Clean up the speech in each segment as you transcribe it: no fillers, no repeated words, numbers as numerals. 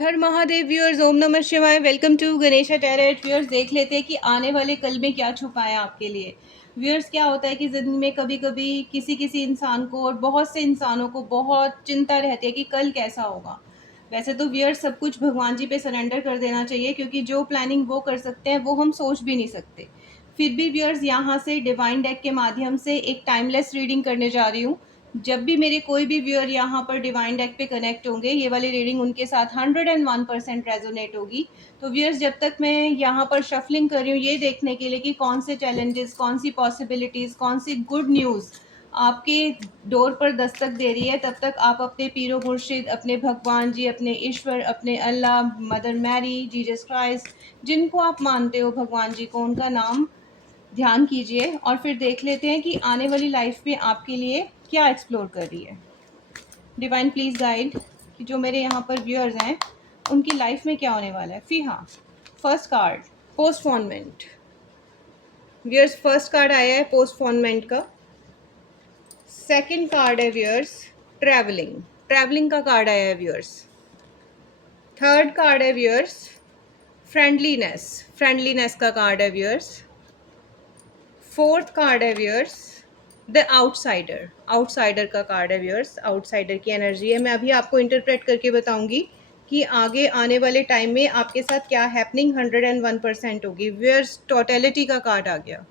हर Mahadev viewers, ओम नमः शिवाय। Welcome to Ganesha tarot. Viewers, देख लेते हैं कि आने वाले कल में क्या छुपा है आपके लिए। व्यूअर्स, क्या होता है कि ज़िंदगी में कभी कभी किसी किसी इंसान को और बहुत से इंसानों को बहुत चिंता रहती है कि कल कैसा होगा। वैसे तो व्यूअर्स, सब कुछ भगवान जी पे सरेंडर कर देना चाहिए, क्योंकि जो प्लानिंग वो कर सकते हैं वो हम सोच भी नहीं सकते। फिर भी व्यूअर्स, यहाँ से डिवाइन डेक के माध्यम से एक टाइमलेस रीडिंग करने जा रही हूँ। जब भी मेरे कोई भी व्यूअर यहाँ पर डिवाइन डेक पे कनेक्ट होंगे, ये वाली रीडिंग उनके साथ 101% रेजोनेट होगी। तो व्यूअर्स, जब तक मैं यहाँ पर शफलिंग कर रही हूँ ये देखने के लिए कि कौन से चैलेंजेस, कौन सी पॉसिबिलिटीज़, कौन सी गुड न्यूज़ आपके डोर पर दस्तक दे रही है, तब तक आप अपने पीरो मुर्शिद, अपने भगवान जी, अपने ईश्वर, अपने अल्लाह, मदर मैरी, जीसस क्राइस्ट, जिनको आप मानते हो भगवान जी को, उनका नाम ध्यान कीजिए और फिर देख लेते हैं कि आने वाली लाइफ में आपके लिए क्या एक्सप्लोर कर रही है। डिवाइन प्लीज गाइड कि जो मेरे यहाँ पर व्यूअर्स हैं उनकी लाइफ में क्या होने वाला है। फिर हाँ, first card postponement. Viewers, first card आया है पोस्टपोनमेंट का। सेकंड कार्ड है व्यूअर्स ट्रैवलिंग, ट्रैवलिंग का कार्ड आया है व्यूअर्स। थर्ड कार्ड है व्यूअर्स फ्रेंडलीनेस, फ्रेंडलीनेस का कार्ड है व्यूअर्स। फोर्थ कार्ड है व्यूअर्स द आउटसाइडर, आउटसाइडर का कार्ड है व्यूअर्स। आउटसाइडर की एनर्जी है। मैं अभी आपको इंटरप्रेट करके बताऊंगी कि आगे आने वाले टाइम में आपके साथ क्या हैपनिंग 101% होगी। व्यूअर्स, टोटलिटी का कार्ड आ गया।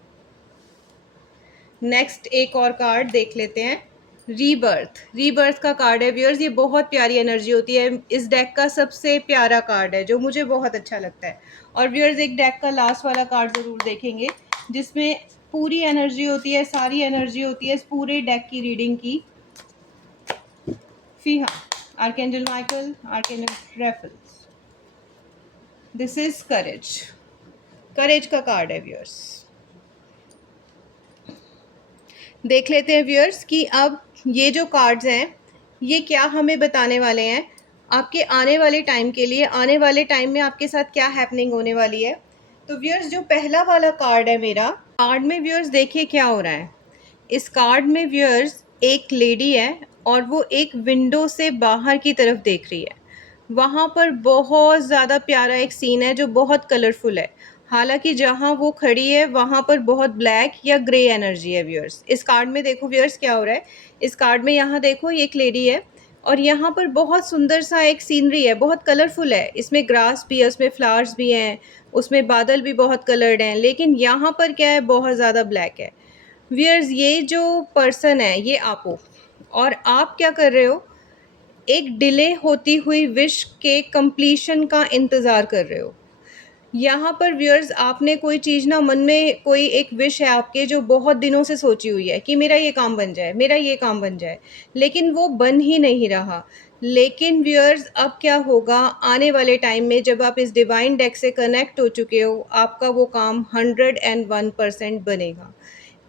नेक्स्ट एक और कार्ड देख लेते हैं, रीबर्थ, रीबर्थ का कार्ड है व्यूअर्स। ये बहुत प्यारी एनर्जी होती है, इस डेक का सबसे प्यारा कार्ड है जो मुझे बहुत अच्छा लगता है। और व्यूअर्स, एक डेक का लास्ट वाला कार्ड ज़रूर देखेंगे जिसमें पूरी एनर्जी होती है, सारी एनर्जी होती है इस पूरे डेक की रीडिंग की। फिर हाँ, archangel Michael, archangel Raphael, this is courage, courage का कार्ड है व्यूअर्स। देख लेते हैं व्यूअर्स कि अब ये जो कार्ड्स हैं ये क्या हमें बताने वाले हैं आपके आने वाले टाइम के लिए। आने वाले टाइम में आपके साथ क्या हैपनिंग होने वाली है। तो व्यूअर्स, जो पहला वाला कार्ड है मेरा, कार्ड में व्यूअर्स देखिए क्या हो रहा है। इस कार्ड में व्यूअर्स एक लेडी है और वो एक विंडो से बाहर की तरफ देख रही है। वहाँ पर बहुत ज़्यादा प्यारा एक सीन है जो बहुत कलरफुल है। हालांकि जहाँ वो खड़ी है वहाँ पर बहुत ब्लैक या ग्रे एनर्जी है व्यूअर्स। इस कार्ड में देखो व्यूअर्स क्या हो रहा है। इस कार्ड में यहाँ देखो एक लेडी है और यहाँ पर बहुत सुंदर सा एक सीनरी है, बहुत कलरफुल है। इसमें ग्रास भी है, उसमें फ्लावर्स भी हैं, उसमें बादल भी बहुत कलर्ड हैं। लेकिन यहाँ पर क्या है, बहुत ज़्यादा ब्लैक है। व्यूअर्स, ये जो पर्सन है ये आप हो और आप क्या कर रहे हो, एक डिले होती हुई विश के कंप्लीशन का इंतज़ार कर रहे हो। यहाँ पर व्यूअर्स, आपने कोई चीज़ ना, मन में कोई एक विश है आपके जो बहुत दिनों से सोची हुई है कि मेरा ये काम बन जाए, मेरा ये काम बन जाए, लेकिन वो बन ही नहीं रहा। लेकिन व्यूअर्स, अब क्या होगा आने वाले टाइम में, जब आप इस डिवाइन डेक से कनेक्ट हो चुके हो, आपका वो काम 101% बनेगा।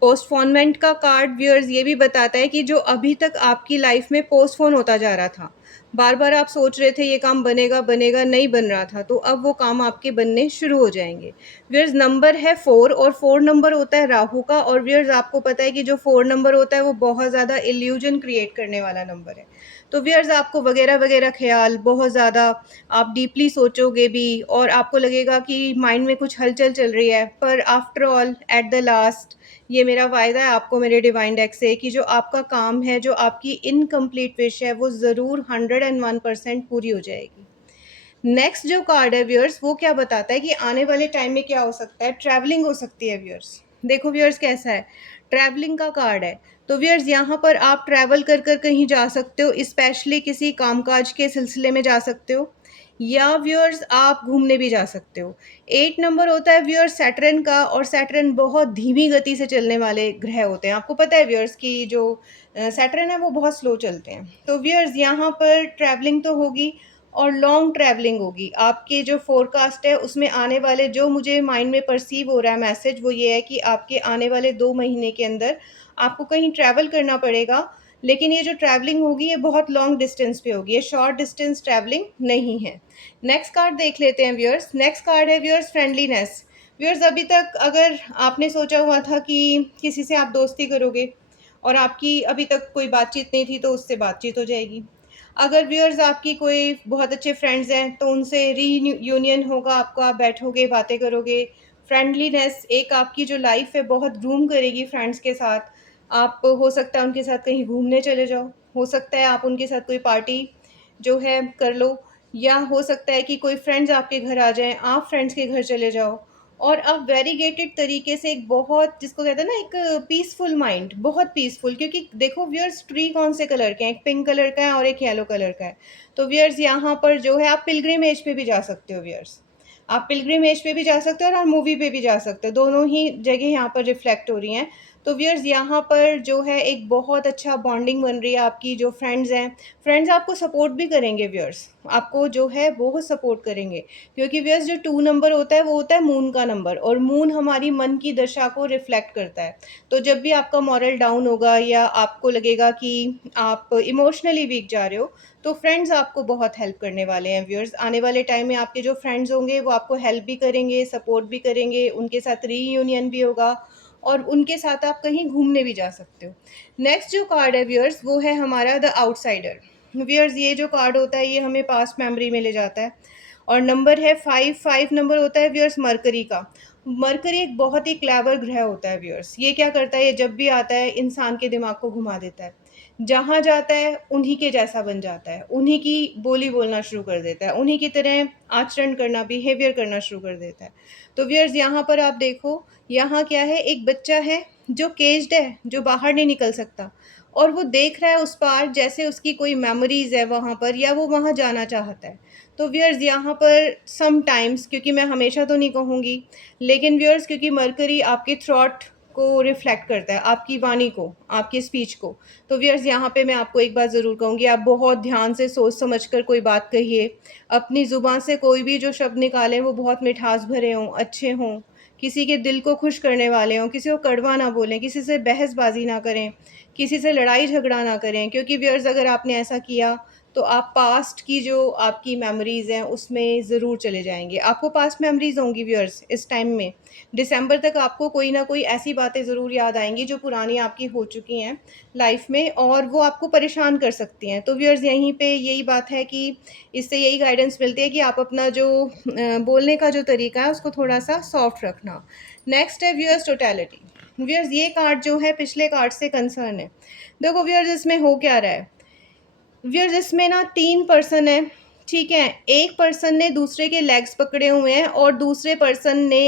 पोस्टपोनमेंट का कार्ड व्यूअर्स ये भी बताता है कि जो अभी तक आपकी लाइफ में पोस्टपोन होता जा रहा था, बार बार आप सोच रहे थे ये काम बनेगा बनेगा, नहीं बन रहा था, तो अब वो काम आपके बनने शुरू हो जाएंगे। व्यूअर्स, नंबर है 4 और 4 नंबर होता है राहु का। और व्यूअर्स, आपको पता है कि जो 4 नंबर होता है वो बहुत ज़्यादा इल्यूजन क्रिएट करने वाला नंबर है। तो व्यूअर्स, आपको वगैरह वगैरह ख्याल बहुत ज़्यादा, आप डीपली सोचोगे भी और आपको लगेगा कि माइंड में कुछ हलचल चल रही है, पर after all at the last ये मेरा वायदा है आपको मेरे डिवाइन डेक से कि जो आपका काम है, जो आपकी इनकम्प्लीट विश है, वो ज़रूर 101% पूरी हो जाएगी। नेक्स्ट जो कार्ड है व्यूअर्स, वो क्या बताता है कि आने वाले टाइम में क्या हो सकता है। ट्रैवलिंग हो सकती है व्यूअर्स। देखो व्यूअर्स कैसा है, ट्रैवलिंग का कार्ड है। तो व्यूअर्स, यहाँ पर आप ट्रैवल कर कर कहीं जा सकते हो, स्पेशली किसी कामकाज के सिलसिले में जा सकते हो, या व्यूअर्स आप घूमने भी जा सकते हो। 8 नंबर होता है व्यूअर्स सैटर्न का, और सैटर्न बहुत धीमी गति से चलने वाले ग्रह होते हैं। आपको पता है व्यूअर्स कि जो सैटर्न है वो बहुत स्लो चलते हैं। तो व्यूअर्स, यहाँ पर ट्रैवलिंग तो होगी और लॉन्ग ट्रैवलिंग होगी। आपके जो फोरकास्ट है उसमें आने वाले, जो मुझे माइंड में परसीव हो रहा है मैसेज, वो ये है कि आपके आने वाले 2 महीने के अंदर आपको कहीं ट्रैवल करना पड़ेगा। लेकिन ये जो ट्रैवलिंग होगी ये बहुत लॉन्ग डिस्टेंस पे होगी, ये शॉर्ट डिस्टेंस ट्रैवलिंग नहीं है। नेक्स्ट कार्ड देख लेते हैं व्यूअर्स। नेक्स्ट कार्ड है व्यूअर्स फ्रेंडलीनेस। व्यूअर्स, अभी तक अगर आपने सोचा हुआ था कि किसी से आप दोस्ती करोगे और आपकी अभी तक कोई बातचीत नहीं थी, तो उससे बातचीत हो जाएगी। अगर व्यूअर्स आपकी कोई बहुत अच्छे फ्रेंड्स हैं तो उनसे रीयूनियन होगा आपका, आप बैठोगे, बातें करोगे। फ्रेंडलीनेस एक आपकी जो लाइफ़ है बहुत ग्रूम करेगी फ्रेंड्स के साथ। आप हो सकता है उनके साथ कहीं घूमने चले जाओ, हो सकता है आप उनके साथ कोई पार्टी जो है कर लो, या हो सकता है कि कोई फ्रेंड्स आपके घर आ जाएँ, आप फ्रेंड्स के घर चले जाओ और आप वेरीगेटेड तरीके से एक बहुत जिसको कहते हैं ना एक पीसफुल माइंड, बहुत पीसफुल, क्योंकि देखो व्यूअर्स ट्री कौन से कलर के हैं, एक पिंक कलर का है और एक येलो कलर का है। तो व्यूअर्स यहाँ पर जो है आप पिलग्रिमेज पे भी जा सकते हो व्यूअर्स। आप पिलग्रिमेज पे भी जा सकते हो और मूवी पे भी जा सकते हो, दोनों ही जगह यहाँ पर रिफ्लेक्ट हो रही हैं। तो व्यूअर्स यहाँ पर जो है एक बहुत अच्छा बॉन्डिंग बन रही है, आपकी जो फ्रेंड्स हैं, फ्रेंड्स आपको सपोर्ट भी करेंगे व्यूअर्स, आपको जो है वो सपोर्ट करेंगे। क्योंकि व्यूअर्स जो 2 नंबर होता है वो होता है मून का नंबर, और मून हमारी मन की दशा को रिफ्लेक्ट करता है। तो जब भी आपका मॉरल डाउन होगा या आपको लगेगा कि आप इमोशनली वीक जा रहे हो, तो फ्रेंड्स आपको बहुत हेल्प करने वाले हैं व्यूअर्स। आने वाले टाइम में आपके जो फ्रेंड्स होंगे वो आपको हेल्प भी करेंगे, सपोर्ट भी करेंगे, उनके साथ रीयूनियन भी होगा और उनके साथ आप कहीं घूमने भी जा सकते हो। नेक्स्ट जो कार्ड है व्यूअर्स वो है हमारा द आउटसाइडर। व्यूअर्स ये जो कार्ड होता है ये हमें पास्ट मेमोरी में ले जाता है और नंबर है 5, 5 नंबर होता है व्यूअर्स मरकरी का। मरकरी एक बहुत ही क्लेवर ग्रह होता है व्यूअर्स। ये क्या करता है, ये जब भी आता है इंसान के दिमाग को घुमा देता है। जहाँ जाता है उन्हीं के जैसा बन जाता है, उन्हीं की बोली बोलना शुरू कर देता है, उन्हीं की तरह आचरण करना, बिहेवियर करना शुरू कर देता है। तो व्यूअर्स यहाँ पर आप देखो, यहाँ क्या है, एक बच्चा है जो केज्ड है, जो बाहर नहीं निकल सकता और वो देख रहा है उस पार जैसे उसकी कोई मेमोरीज़ है वहाँ पर या वो वहाँ जाना चाहता है। तो व्यूअर्स यहाँ पर समटाइम्स, क्योंकि मैं हमेशा तो नहीं कहूँगी, लेकिन व्यूअर्स क्योंकि मरकरी आपके थॉट को रिफ्लेक्ट करता है, आपकी वाणी को, आपकी स्पीच को। तो व्यूअर्स यहाँ पे मैं आपको एक बात ज़रूर कहूँगी, आप बहुत ध्यान से सोच समझ कर कोई बात कहिए। अपनी ज़ुबान से कोई भी जो शब्द निकालें वो बहुत मिठास भरे हों, अच्छे हों, किसी के दिल को खुश करने वाले हों, किसी को कड़वा ना बोलें, किसी से बहसबाजी ना करें, किसी से लड़ाई झगड़ा ना करें। क्योंकि व्यूअर्स अगर आपने ऐसा किया तो आप पास्ट की जो आपकी मेमोरीज़ हैं उसमें ज़रूर चले जाएँगे। आपको पास्ट मेमोरीज़ होंगी व्यूअर्स इस टाइम में। दिसंबर तक आपको कोई ना कोई ऐसी बातें ज़रूर याद आएँगी जो पुरानी आपकी हो चुकी हैं लाइफ़ में और वो आपको परेशान कर सकती हैं। तो व्यूअर्स यहीं पे यही बात है कि इससे यही गाइडेंस मिलती है कि आप अपना जो बोलने का जो तरीका है उसको थोड़ा-सा सॉफ्ट रखना। नेक्स्ट है व्यूअर्स टोटैलिटी। व्यूअर्स ये कार्ड जो है पिछले कार्ड से कंसर्न है। देखो व्यूअर्स इसमें हो क्या रहा है? व्यूअर्स इसमें ना 3 पर्सन हैं, ठीक है? एक पर्सन ने दूसरे के लेग्स पकड़े हुए हैं और दूसरे पर्सन ने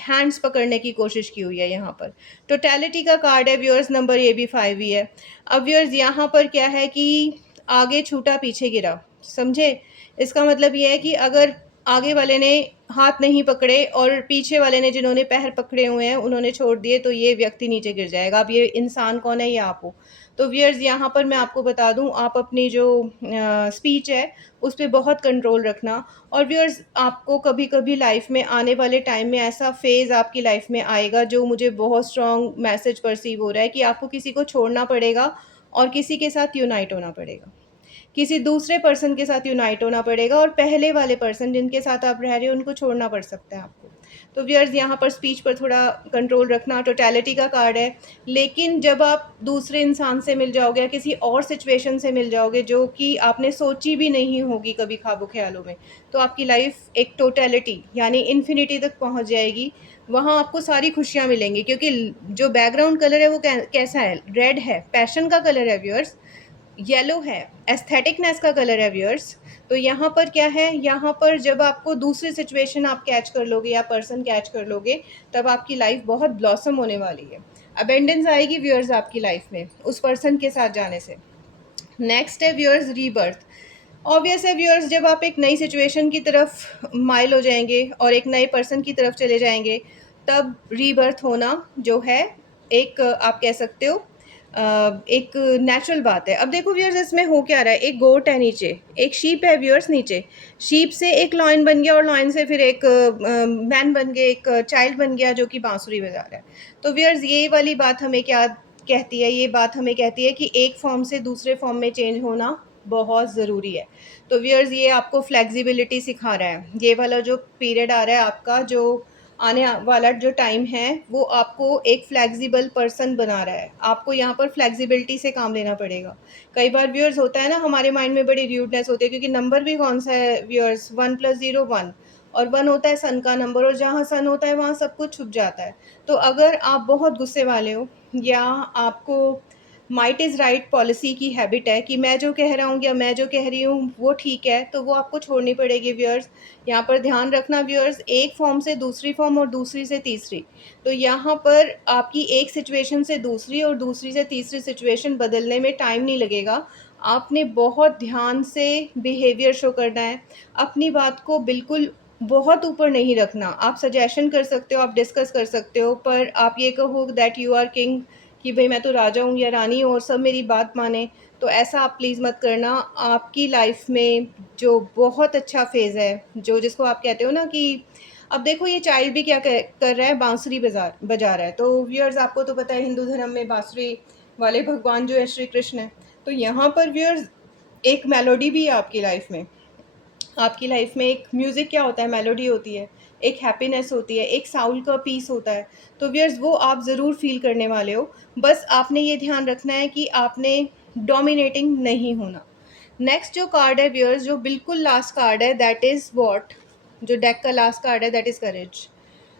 हैंड्स पकड़ने की कोशिश की हुई है यहाँ पर। टोटैलिटी का कार्ड है व्यूअर्स, नंबर ये भी 5 ही है। अब व्यूअर्स यहाँ पर क्या है कि आगे छूटा पीछे गिरा, समझे? इसका मतलब ये है कि अगर आगे वाले ने हाथ नहीं पकड़े और पीछे वाले ने जिन्होंने पैर पकड़े हुए हैं उन्होंने छोड़ दिए तो ये व्यक्ति नीचे गिर जाएगा। अब ये इंसान कौन है? ये आप हो। तो व्यूअर्स यहाँ पर मैं आपको बता दूँ, आप अपनी जो स्पीच है उस पे बहुत कंट्रोल रखना। और व्यूअर्स आपको कभी-कभी लाइफ़ में आने वाले टाइम में ऐसा फ़ेज़ आपकी लाइफ़ में आएगा जो मुझे बहुत स्ट्रॉन्ग मैसेज परसीव हो रहा है कि आपको किसी को छोड़ना पड़ेगा और किसी के साथ यूनाइट होना पड़ेगा। किसी दूसरे पर्सन के साथ यूनाइट होना पड़ेगा और पहले वाले पर्सन जिनके साथ आप रह रहे हो उनको छोड़ना पड़ सकता है आपको। तो व्यूअर्स यहाँ पर स्पीच पर थोड़ा कंट्रोल रखना। टोटैलिटी का कार्ड है, लेकिन जब आप दूसरे इंसान से मिल जाओगे या किसी और सिचुएशन से मिल जाओगे जो कि आपने सोची भी नहीं होगी कभी ख्वाबो-ख़यालों में, तो आपकी लाइफ़ एक टोटैलिटी यानी इन्फिनिटी तक पहुँच जाएगी। वहाँ आपको सारी खुशियाँ मिलेंगी क्योंकि जो बैकग्राउंड कलर है वो कैसा है? रेड है, पैशन का कलर है व्यूअर्स। येलो है, एस्थेटिकनेस का कलर है व्यूअर्स। तो यहाँ पर क्या है, यहाँ पर जब आपको दूसरी सिचुएशन आप कैच कर लोगे या पर्सन कैच कर लोगे, तब आपकी लाइफ बहुत ब्लॉसम होने वाली है। अबेंडेंस आएगी व्यूअर्स आपकी लाइफ में उस पर्सन के साथ जाने से। नेक्स्ट है व्यूअर्स रीबर्थ। ऑब्वियस है व्यूअर्स, जब आप एक नई सिचुएशन की तरफ माइल हो जाएंगे और एक नए पर्सन की तरफ चले जाएंगे, तब रीबर्थ होना जो है एक आप कह सकते हो एक नेचुरल बात है। अब देखो व्यूअर्स इसमें हो क्या रहा है, एक गोट है नीचे, एक शीप है व्यूअर्स नीचे, शीप से एक लॉयन बन गया और लॉयन से फिर एक मैन बन गया, एक चाइल्ड बन गया जो कि बांसुरी बजा रहा है। तो व्यूअर्स ये वाली बात हमें क्या कहती है, ये बात हमें कहती है कि एक फॉर्म से दूसरे फॉर्म में चेंज होना बहुत ज़रूरी है। तो व्यूअर्स ये आपको फ्लेक्सिबिलिटी सिखा रहा है। ये वाला जो पीरियड आ रहा है आपका, जो आने वाला जो टाइम है वो आपको एक फ्लेक्सिबल पर्सन बना रहा है। आपको यहाँ पर फ्लेक्सिबिलिटी से काम लेना पड़ेगा। कई बार व्यूअर्स होता है ना, हमारे माइंड में बड़ी र्यूडनेस होती है, क्योंकि नंबर भी कौन सा है व्यूअर्स, 1 + 0 1, और 1 होता है सन का नंबर, और जहाँ सन होता है वहाँ सब कुछ छुप जाता है। तो अगर आप बहुत गुस्से वाले हो, या आपको माइट इज़ राइट पॉलिसी की हैबिट है कि मैं जो कह रहा हूँ या मैं जो कह रही हूँ वो ठीक है, तो वो आपको छोड़नी पड़ेगी व्यूअर्स। यहाँ पर ध्यान रखना व्यूअर्स, एक फॉर्म से दूसरी फॉर्म और दूसरी से तीसरी, तो यहाँ पर आपकी एक सिचुएशन से दूसरी और दूसरी से तीसरी सिचुएशन बदलने में टाइम नहीं लगेगा। आपने बहुत ध्यान से बिहेवियर शो करना है। अपनी बात को बिल्कुल बहुत ऊपर नहीं रखना। आप सजेशन कर सकते हो, आप डिस्कस कर सकते हो, पर आप ये कहो दैट यू आर किंग, कि भई मैं तो राजा हूँ या रानी हूँ और सब मेरी बात मानें, तो ऐसा आप प्लीज़ मत करना। आपकी लाइफ़ में जो बहुत अच्छा फ़ेज़ है, जो जिसको आप कहते हो ना कि अब देखो ये चाइल्ड भी क्या कर रहा है, बांसुरी बजा रहा है। तो व्यूअर्स, आपको तो पता है हिंदू धर्म में बांसुरी वाले भगवान जो है श्री कृष्ण हैं। तो यहाँ पर व्यूअर्स एक मेलोडी भी है आपकी लाइफ़ में। आपकी लाइफ में एक म्यूज़िक क्या होता है, मेलोडी होती है, एक हैप्पीनेस होती है, एक साउल का पीस होता है। तो व्यूअर्स, वो आप ज़रूर फ़ील करने वाले हो। बस आपने ये ध्यान रखना है कि आपने डोमिनेटिंग नहीं होना। नेक्स्ट जो कार्ड है व्यूअर्स, जो बिल्कुल लास्ट कार्ड है, दैट इज़ व्हाट, जो डेक का लास्ट कार्ड है, दैट इज़ करेज।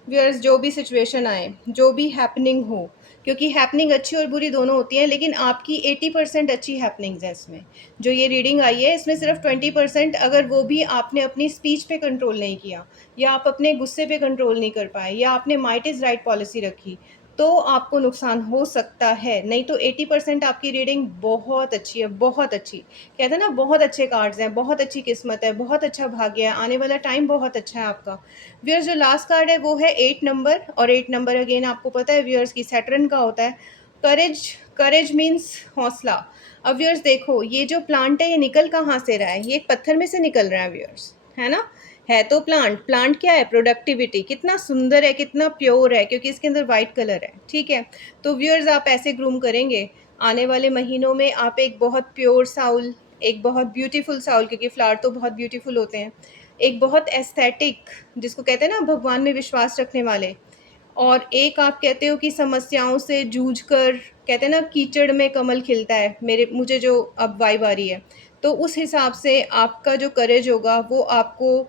व्यूअर्स, जो भी सिचुएशन आए, जो भी हैपनिंग हो, क्योंकि हैपनिंग अच्छी और बुरी दोनों होती हैं, लेकिन आपकी 80% अच्छी हैपनिंग्स है इसमें। जो ये रीडिंग आई है इसमें सिर्फ 20%, अगर वो भी आपने अपनी स्पीच पे कंट्रोल नहीं किया, या आप अपने गुस्से पे कंट्रोल नहीं कर पाए, या आपने माइट इज़ राइट पॉलिसी रखी, तो आपको नुकसान हो सकता है। नहीं तो 80% आपकी रीडिंग बहुत अच्छी है, बहुत अच्छी। कहते हैं ना, बहुत अच्छे कार्ड्स हैं, बहुत अच्छी किस्मत है, बहुत अच्छा भाग्य है, आने वाला टाइम बहुत अच्छा है आपका। व्यूअर्स, जो लास्ट कार्ड है वो है 8 नंबर, और 8 नंबर अगेन आपको पता है व्यूअर्स की सैटर्न का होता है। करेज, करेज मीन्स हौसला। अब व्यूअर्स देखो, ये जो प्लांट है ये निकल कहाँ से रहा है, ये एक पत्थर में से निकल रहा है व्यूअर्स, है ना। है तो प्लांट, प्लांट क्या है, प्रोडक्टिविटी, कितना सुंदर है, कितना प्योर है, क्योंकि इसके अंदर वाइट कलर है, ठीक है। तो व्यूअर्स, आप ऐसे ग्रूम करेंगे आने वाले महीनों में, आप एक बहुत प्योर साउल, एक बहुत ब्यूटीफुल साउल, क्योंकि फ्लावर तो बहुत ब्यूटीफुल होते हैं, एक बहुत एस्थेटिक, जिसको कहते हैं ना भगवान में विश्वास रखने वाले, और एक आप कहते हो कि समस्याओं से जूझ कर, कहते हैं ना कीचड़ में कमल खिलता है, मेरे मुझे जो अब वाइब आ रही है, तो उस हिसाब से आपका जो करेज होगा वो आपको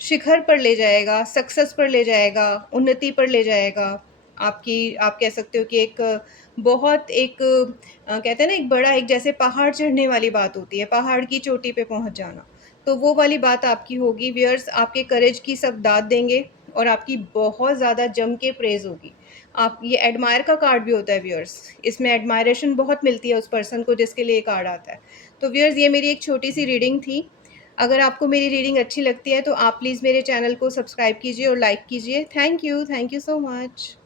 शिखर पर ले जाएगा, सक्सेस पर ले जाएगा, उन्नति पर ले जाएगा। आपकी, आप कह सकते हो कि एक बहुत एक कहते हैं ना, एक बड़ा, एक जैसे पहाड़ चढ़ने वाली बात होती है, पहाड़ की चोटी पे पहुंच जाना, तो वो वाली बात आपकी होगी। व्यूअर्स, आपके करेज की सब दाद देंगे, और आपकी बहुत ज़्यादा जम के प्रेज़ होगी। आप, ये एडमायर का कार्ड भी होता है व्यूअर्स, इसमें एडमायरेशन बहुत मिलती है उस पर्सन को जिसके लिए ये कार्ड आता है। तो व्यूअर्स, ये मेरी एक छोटी-सी रीडिंग थी। अगर आपको मेरी रीडिंग अच्छी लगती है तो आप प्लीज़ मेरे चैनल को सब्सक्राइब कीजिए और लाइक कीजिए। Thank you so much.